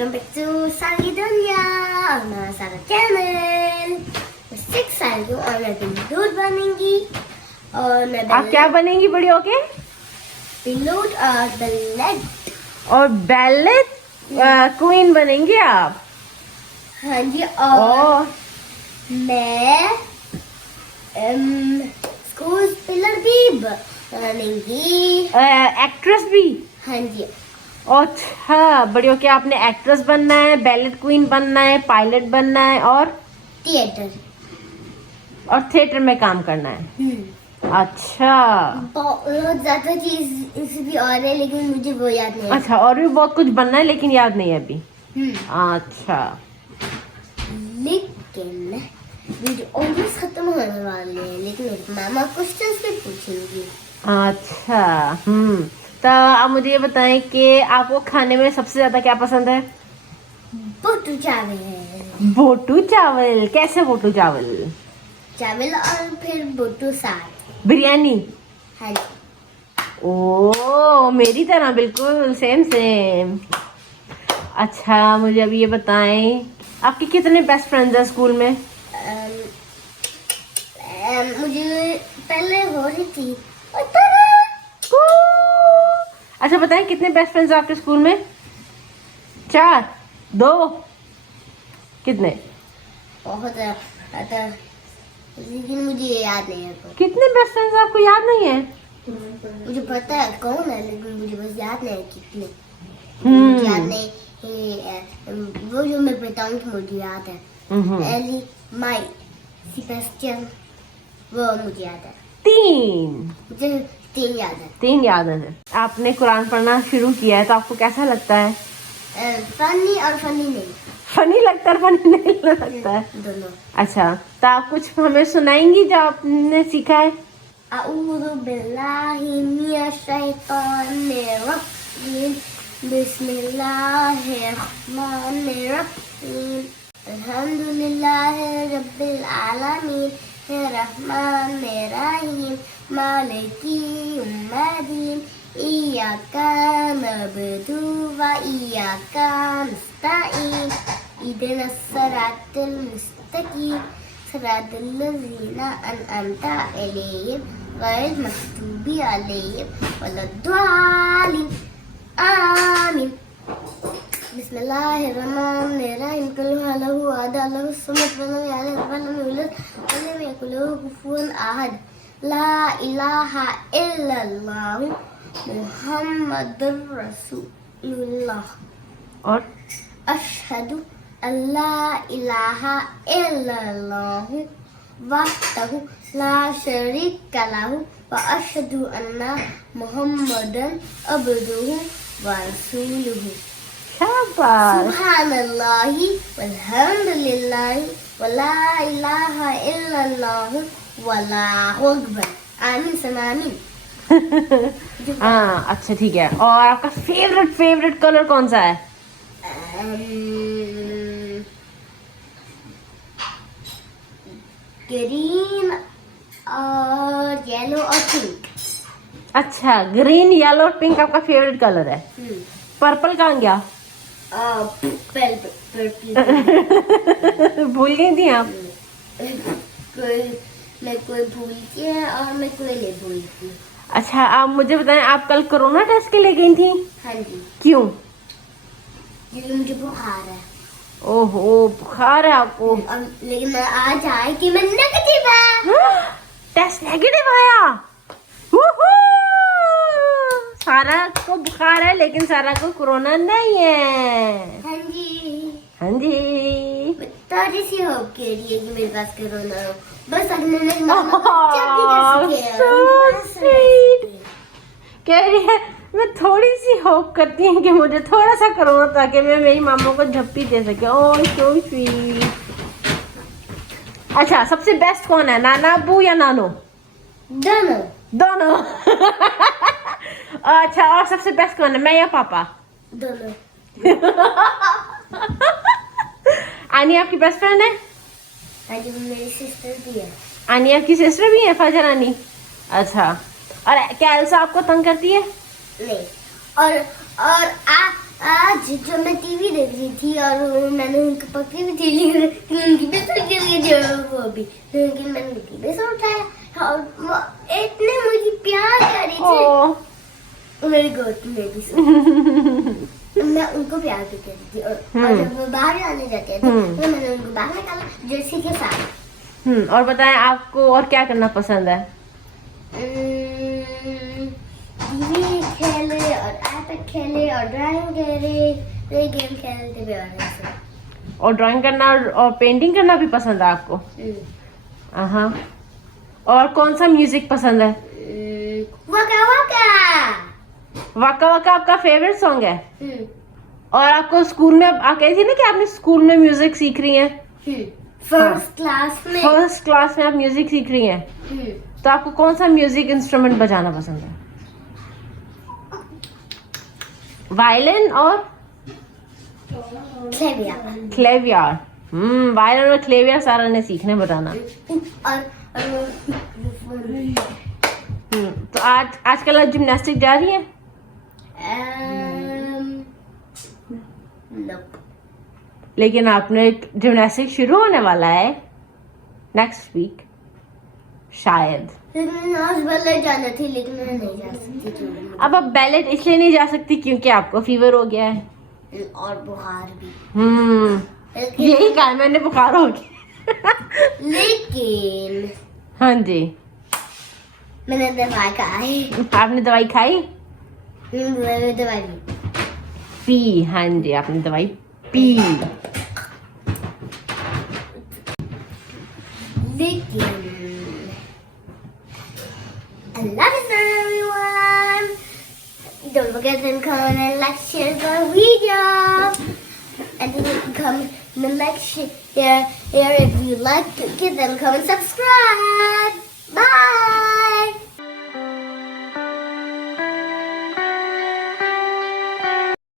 Welcome back to सारी दुनिया और मेरा सारा चैनल। 6 साल की और मैं पिलोट बनेंगी और मैं आप क्या बनेंगी बड़ी होके? पिलोट और बैलेट और बैलेट क्वीन बनेंगी आप? हाँ जी। और मैं स्कूल पिलर भी बनेंगी। एक्ट्रेस भी? हाँ जी। अच्छा, बड़ी होके आपने एक्ट्रेस बनना है, बैलेट क्वीन बनना है, पायलट बनना है और थिएटर में काम करना है। अच्छा बहुत ज्यादा चीज इसे भी और है लेकिन मुझे वो याद नहीं है। अच्छा, और भी बहुत कुछ बनना है लेकिन याद नहीं है अभी। अच्छा, लेकिन वीडियो ऑलमोस्ट खत्म होने वाली है लेकिन मेरी मामा क्वेश्चंस भी पूछेंगी। अच्छा। तो आप मुझे ये बताएं कि आपको खाने में सबसे ज्यादा क्या पसंद है? बोटू चावल। बोटू चावल? कैसे बोटू चावल? चावल और फिर बोटू साग। बिरयानी? हाँ जी। ओ, मेरी तरह बिल्कुल सेम सेम। अच्छा, मुझे अभी ये बताएं, आपके कितने बेस्ट फ्रेंड्स हैं स्कूल में? मुझे पहले हो रही थी। अच्छा बताएं, कितने बेस्ट फ्रेंड्स हैं आपके स्कूल में? 4? 2? कितने? बहुत ज़्यादा लेकिन मुझे याद नहीं है। कितने बेस्ट फ्रेंड्स आपको याद नहीं है? मुझे पता है कौन है लेकिन मुझे बस याद नहीं है कितने। मुझे याद नहीं। वो जो मैं बताऊंगी मुझे याद है। एली, माइक, सेबेस्टियन, वो मुझे याद है। 3? मुझे 3 याद है। 3 याद है। आपने कुरान पढ़ना शुरू किया है तो आपको कैसा लगता है? फनी और फनी नहीं। फनी लगता है, फनी नहीं लगता है? दोनों। अच्छा, तो आप कुछ हमें सुनाएंगी जो आपने सीखा है? अऊज़ु बिल्लाहि मिनश शैतानिर रजीम। बिस्मिल्लाहिर रहमानिर रहीम। अल्हम्दुलिल्लाहि रब्बिल आलमीन रहमानिर रहीम मालिकी यौमिद्दीन इय्याका नअबुदु व इय्याका नस्तईन इहदिनस सिरातल मुस्तकीम सिरातल लज़ीना अनअमता अलैहिम गैरिल मग़्दूबि अलैहिम वलद्दालिन आमीन। बिस्मिल्लाहिर्रहमानिर्रहीम। कुल हुवल्लाहु अहद अल्लाहुस समद लम यलिद वलम यूलद वलम यकुल लहू कुफुवन अहद। ला इलाहा इल्लल्लाह मुहम्मदुर रसूलुल्लाह। और अशहदु अल्ला इलाहा इल्लल्लाह वहदहु ला शरीका लहु व अशहदु अन्ना मुहम्मदन अब्दुहु व रसूलुहु। शाबाश। सुब्हानल्लाहि वल्हम्दुलिल्लाहि वला इलाहा इल्लल्लाह वल्लाहु अकबर। आमीन समामीन। हाँ, अच्छा ठीक है। और आपका फेवरेट कलर कौन सा है? ग्रीन और येलो और पिंक। अच्छा, ग्रीन, येलो और पिंक आपका फेवरेट कलर है। पर्पल कहाँ गया? भूल गई थी आप? मैं कोई भूल की है और मैं कोई नहीं भूल की। अच्छा, आप मुझे बताएं, आप कल कोरोना टेस्ट के लिए गई थी? हाँ जी। क्यों? क्योंकि मुझे बुखार है। ओहो, बुखार है आपको? लेकिन मैं आज आई कि मैं नेगेटिव है। टेस्ट नेगेटिव आया? वूहू! सारा को बुखार है लेकिन सारा को कोरोना नहीं है। हाँ जी। हाँ जी। मैं थोड़ी सी होप के लिए कि मेरे पास कोरोना हो। बस अगले कह रही है मैं थोड़ी सी होप करती हूँ कि मुझे थोड़ा सा कोरोना ताकि मैं मेरी मामा को झप्पी दे सके। ओह सो स्वीट। अच्छा, सबसे बेस्ट कौन है, नाना अब्बू या नानो? दोनों। दोनों। अच्छा, और सबसे बेस्ट कौन है, मैं या पापा? दोनों। आनी आपकी बेस्ट फ्रेंड है? हाँ जी, मेरी सिस्टर भी है। आनी आपकी सिस्टर भी है, फजर आनी? अच्छा, और क्या एल्सा आपको तंग करती है? नहीं। और आज जो मैं टीवी देख रही थी और मैंने उनको पकड़ी भी थी लेकिन उनकी भी सो गई जो वो भी लेकिन मैंने उनकी भी सो उठाया और वो इतने मुझे प्यार कर रही थी ओ मेरी गोद में भी सो मैं उनको प्यार भी कर रही थी और जब वो बाहर आने जाते थे तो मैंने उनको बाहर निकाला जर्सी के साथ। और बताएं आपको और क्या करना पसंद है? टीवी खेले और आईपैड खेले और ड्राइंग करे कोई गेम खेलते भी और ड्राइंग करना और पेंटिंग करना भी पसंद है आपको? हाँ। और कौन सा म्यूजिक पसंद है? वका वका वाका वाका आपका फेवरेट सॉन्ग है? और आपको स्कूल में आप कही थी ना कि आपने स्कूल में म्यूजिक सीख रही हैं? फर्स्ट क्लास में आप म्यूजिक सीख रही हैं। तो आपको कौन सा म्यूजिक इंस्ट्रूमेंट बजाना पसंद है? वायलिन और क्लेवियर। वायलिन और क्लेवियर सारा ने सीखने बताना। तो आजकल आप जिम्नास्टिक जा रही है? लेकिन आपने जिम्नास्टिक शुरू होने वाला है नेक्स्ट वीक शायद। आज बैलेट जाना थी लेकिन मैं नहीं जा सकती थी। अब आप बैलेट इसलिए नहीं जा सकती क्योंकि आपको फीवर हो गया है और बुखार भी। यही कहा मैंने, बुखार हो गया। लेकिन हाँ जी मैंने दवाई खाई। आपने दवाई खाई? दवाई पी। हाँ जी आपने दवाई पी। लेकिन I love you everyone. Don't forget to comment and like, share the video. And you can comment and like, share if you like to. Give them comment, subscribe. Bye.